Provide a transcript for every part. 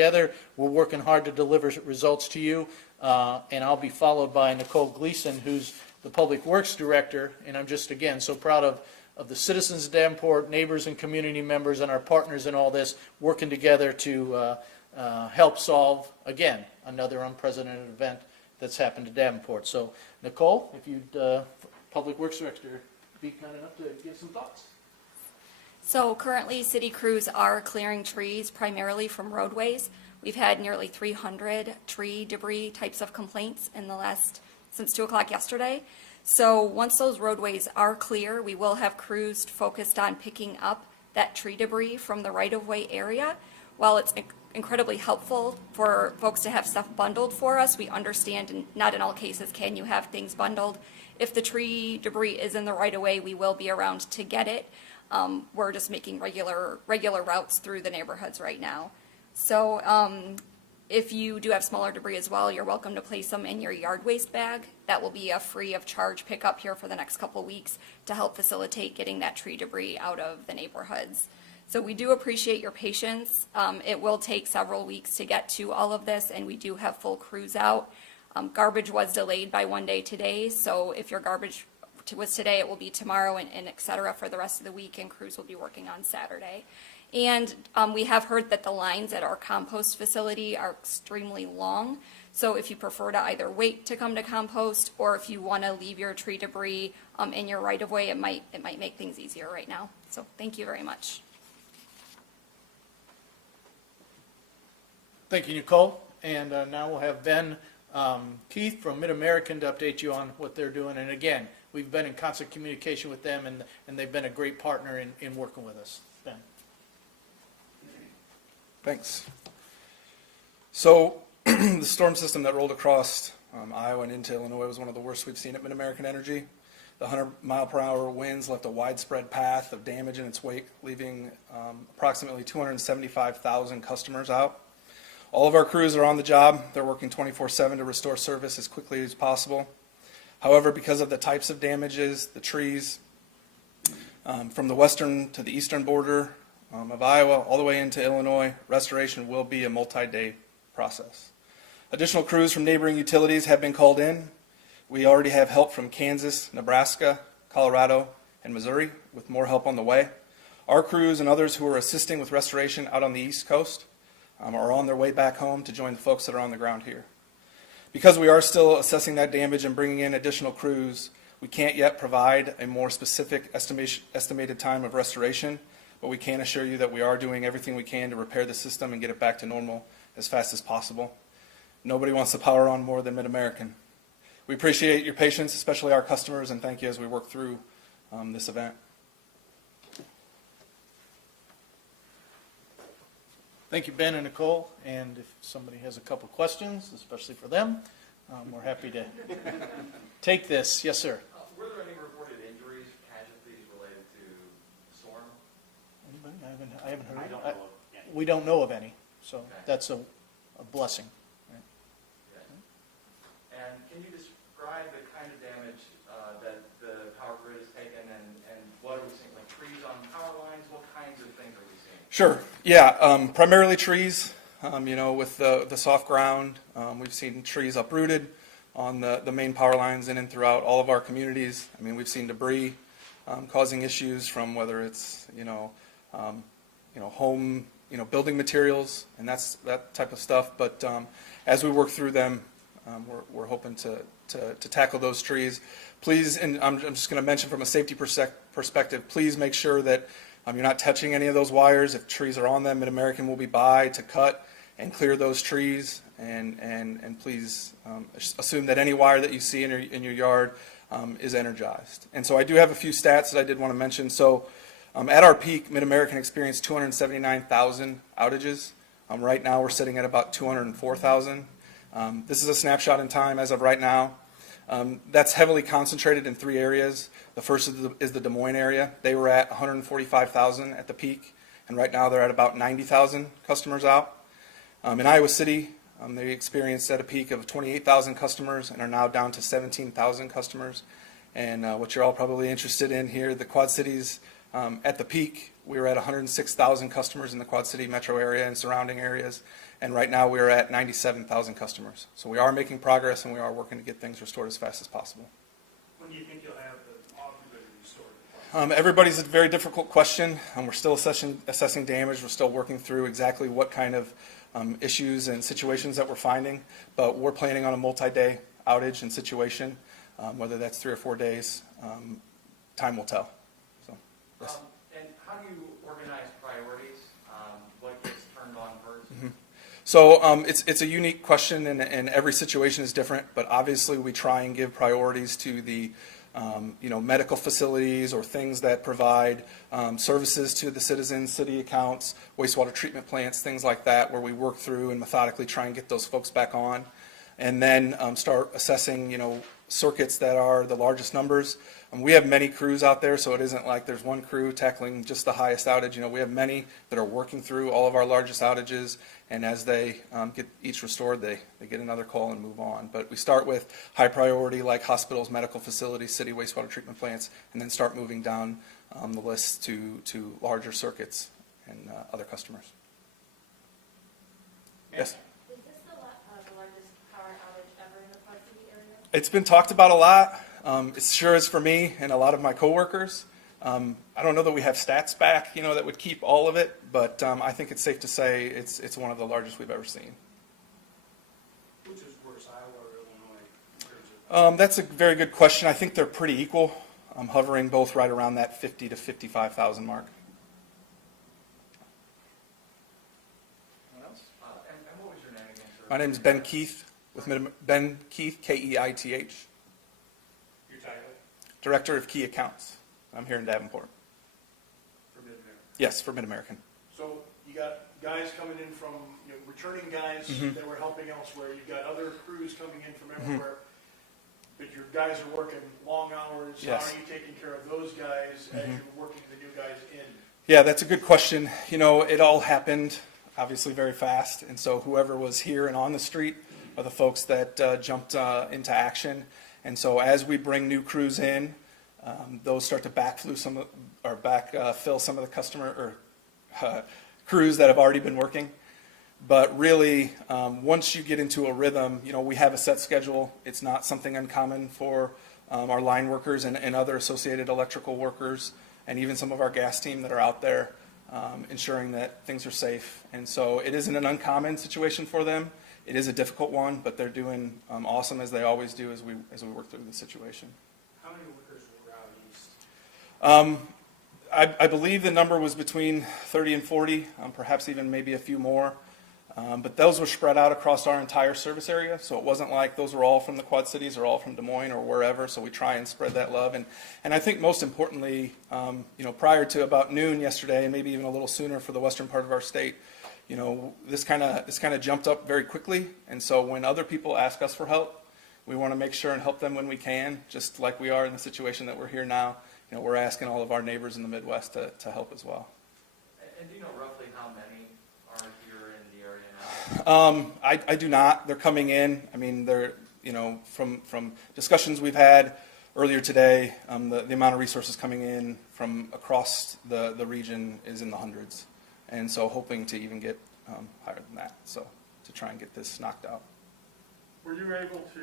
together. We're working hard to deliver results to you, and I'll be followed by Nicole Gleason, who's the Public Works Director, and I'm just, again, so proud of the citizens of Davenport, neighbors and community members, and our partners in all this, working together to help solve, again, another unprecedented event that's happened to Davenport. So, Nicole, if you'd, Public Works Director, be kind enough to give some thoughts. So currently, city crews are clearing trees primarily from roadways. We've had nearly 300 tree debris types of complaints since 2 o'clock yesterday. So once those roadways are clear, we will have crews focused on picking up that tree debris from the right-of-way area. While it's incredibly helpful for folks to have stuff bundled for us, we understand, and not in all cases can you have things bundled. If the tree debris is in the right-of-way, we will be around to get it. We're just making regular routes through the neighborhoods right now. So if you do have smaller debris as well, you're welcome to place them in your yard waste bag. That will be a free of charge pickup here for the next couple weeks to help facilitate getting that tree debris out of the neighborhoods. So we do appreciate your patience. It will take several weeks to get to all of this, and we do have full crews out. Garbage was delayed by 1 day today, so if your garbage was today, it will be tomorrow, and et cetera for the rest of the week, and crews will be working on Saturday. And we have heard that the lines at our compost facility are extremely long. So if you prefer to either wait to come to compost, or if you want to leave your tree debris in your right-of-way, it might make things easier right now. So thank you very much. Thank you, Nicole. And now we'll have Ben Keith from MidAmerican to update you on what they're doing. And again, we've been in constant communication with them, and they've been a great partner in working with us. Ben. Thanks. So the storm system that rolled across Iowa and into Illinois was one of the worst we've seen at MidAmerican Energy. The 100-mile-per-hour winds left a widespread path of damage in its wake, leaving approximately 275,000 customers out. All of our crews are on the job. They're working 24/7 to restore service as quickly as possible. However, because of the types of damages, the trees, from the western to the eastern border of Iowa all the way into Illinois, restoration will be a multi-day process. Additional crews from neighboring utilities have been called in. We already have help from Kansas, Nebraska, Colorado, and Missouri, with more help on the way. Our crews and others who are assisting with restoration out on the East Coast are on their way back home to join the folks that are on the ground here. Because we are still assessing that damage and bringing in additional crews, we can't yet provide a more specific estimated time of restoration, but we can assure you that we are doing everything we can to repair the system and get it back to normal as fast as possible. Nobody wants the power on more than MidAmerican. We appreciate your patience, especially our customers, and thank you as we work through this event. Thank you, Ben and Nicole. And if somebody has a couple questions, especially for them, we're happy to take this. Yes, sir. Were there any reported injuries, casualties related to the storm? Anybody? I haven't heard. I don't know of any. We don't know of any, so Okay. that's a blessing. Right? Okay. And can you describe the kind of damage that the power grid has taken, and what are we seeing? Like trees on power lines? What kinds of things are we seeing? Sure. Yeah, primarily trees. With the soft ground, we've seen trees uprooted on the main power lines in and throughout all of our communities. I mean, we've seen debris causing issues from whether it's home building materials and that type of stuff. But as we work through them, we're hoping to tackle those trees. Please, and I'm just going to mention from a safety perspective, please make sure that you're not touching any of those wires. If trees are on them, MidAmerican will be by to cut and clear those trees. And please assume that any wire that you see in your yard is energized. And so I do have a few stats that I did want to mention. So at our peak, MidAmerican experienced 279,000 outages. Right now we're sitting at about 204,000. This is a snapshot in time as of right now. That's heavily concentrated in 3 areas. The first is the Des Moines area. They were at 145,000 at the peak, and right now they're at about 90,000 customers out. In Iowa City, they experienced at a peak of 28,000 customers and are now down to 17,000 customers. And what you're all probably interested in here, the Quad Cities at the peak we were at 106,000 customers in the Quad City metro area and surrounding areas, and right now we are at 97,000 customers. So we are making progress, and we are working to get things restored as fast as possible. When do you think you'll have the occupancy restored? Everybody's a very difficult question. We're still assessing damage. We're still working through exactly what kind of issues and situations that we're finding, but we're planning on a multi-day outage and situation, whether that's 3 or 4 days. Time will tell. So, yes. And how do you organize priorities? What gets turned on first? So it's a unique question, and every situation is different. But obviously, we try and give priorities to the medical facilities or things that provide services to the citizens, city accounts, wastewater treatment plants, things like that, where we work through and methodically try and get those folks back on, and then start assessing circuits that are the largest numbers. We have many crews out there, so it isn't like there's one crew tackling just the highest outage. We have many that are working through all of our largest outages, and as they get each restored, they get another call and move on. But we start with high priority, like hospitals, medical facilities, city wastewater treatment plants, and then start moving down the list to larger circuits and other customers. Yes? Is this the largest power outage ever in the Quad City area? It's been talked about a lot. It sure is for me and a lot of my coworkers. I don't know that we have stats back, that would keep all of it, but I think it's safe to say it's one of the largest we've ever seen. Which is worse, Iowa or Illinois? In terms of That's a very good question. I think they're pretty equal. I'm hovering both right around that 50 to 55,000 mark. Anyone else? And what was your name again, sir? My name is Ben Keith with Ben Keith, Keith. your title Director of Key Accounts. I'm here in Davenport. for MidAmerican. Yes, for MidAmerican. So you got guys coming in from, returning guys that were helping elsewhere. You've got other crews coming in from everywhere. But your guys are working long hours. Yes. How are you taking care of those guys as you're working the new guys in? Yeah, that's a good question. It all happened obviously very fast, and so whoever was here and on the street are the folks that jumped into action. And so as we bring new crews in, those start to backfill some of the customer or crews that have already been working. But really, once you get into a rhythm, we have a set schedule. It's not something uncommon for our line workers and other associated electrical workers, and even some of our gas team that are out there ensuring that things are safe. And so it isn't an uncommon situation for them. It is a difficult one, but they're doing awesome, as they always do, as we work through the situation. How many workers were out east? I believe the number was between 30 and 40, perhaps even maybe a few more. But those were spread out across our entire service area, so it wasn't like those were all from the Quad Cities or all from Des Moines or wherever, so we try and spread that love. And I think most importantly, prior to about noon yesterday, and maybe even a little sooner for the western part of our state, this kind of jumped up very quickly. And so when other people ask us for help, we want to make sure and help them when we can, just like we are in the situation that we're here now. We're asking all of our neighbors in the Midwest to help as well. And do you know roughly how many are here in the area now? I do not. They're coming in. I mean, they're, from discussions we've had earlier today, the amount of resources coming in from across the region is in the hundreds. And so hoping to even get higher than that, so to try and get this knocked out. Were you able to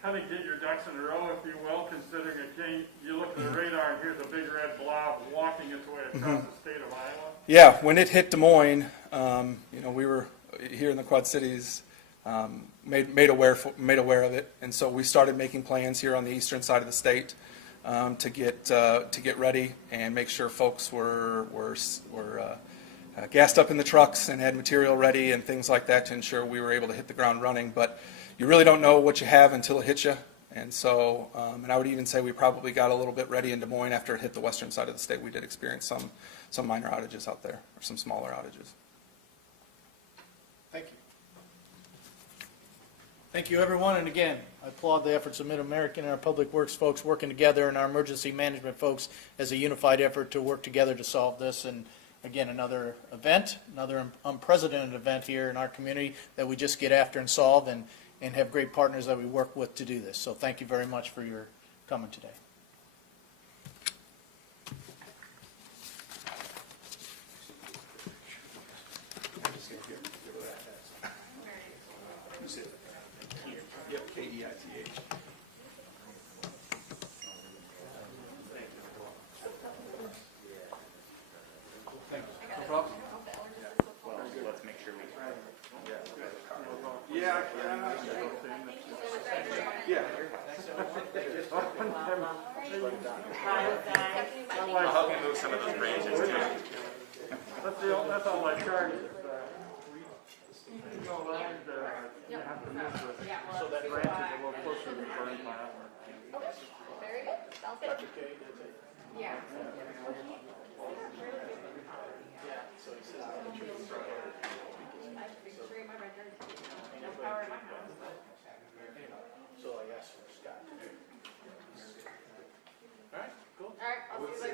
kind of get your ducks in a row, if you will, considering again, you look at the radar and hear the big red blob walking its way across the state of Iowa? Yeah, when it hit Des Moines, we were here in the Quad Cities, made aware of it, and so we started making plans here on the eastern side of the state to get ready and make sure folks were gassed up in the trucks and had material ready and things like that to ensure we were able to hit the ground running. But you really don't know what you have until it hits you. And so, and I would even say we probably got a little bit ready in Des Moines after it hit the western side of the state. We did experience some minor outages out there, or some smaller outages. Thank you. Thank you, everyone, and again, I applaud the efforts of MidAmerican and our Public Works folks working together and our emergency management folks as a unified effort to work together to solve this. And again, another event, another unprecedented event here in our community that we just get after and solve, and have great partners that we work with to do this. So thank you very much for your coming today. I'll help you move some of those branches too. That's all I charge is, you go around, you have to move the branches a little closer to the burn pile. Very good, sounds good. Yeah. No power in my house, but. So I asked Scott. All right, cool. All right, I'll see you later.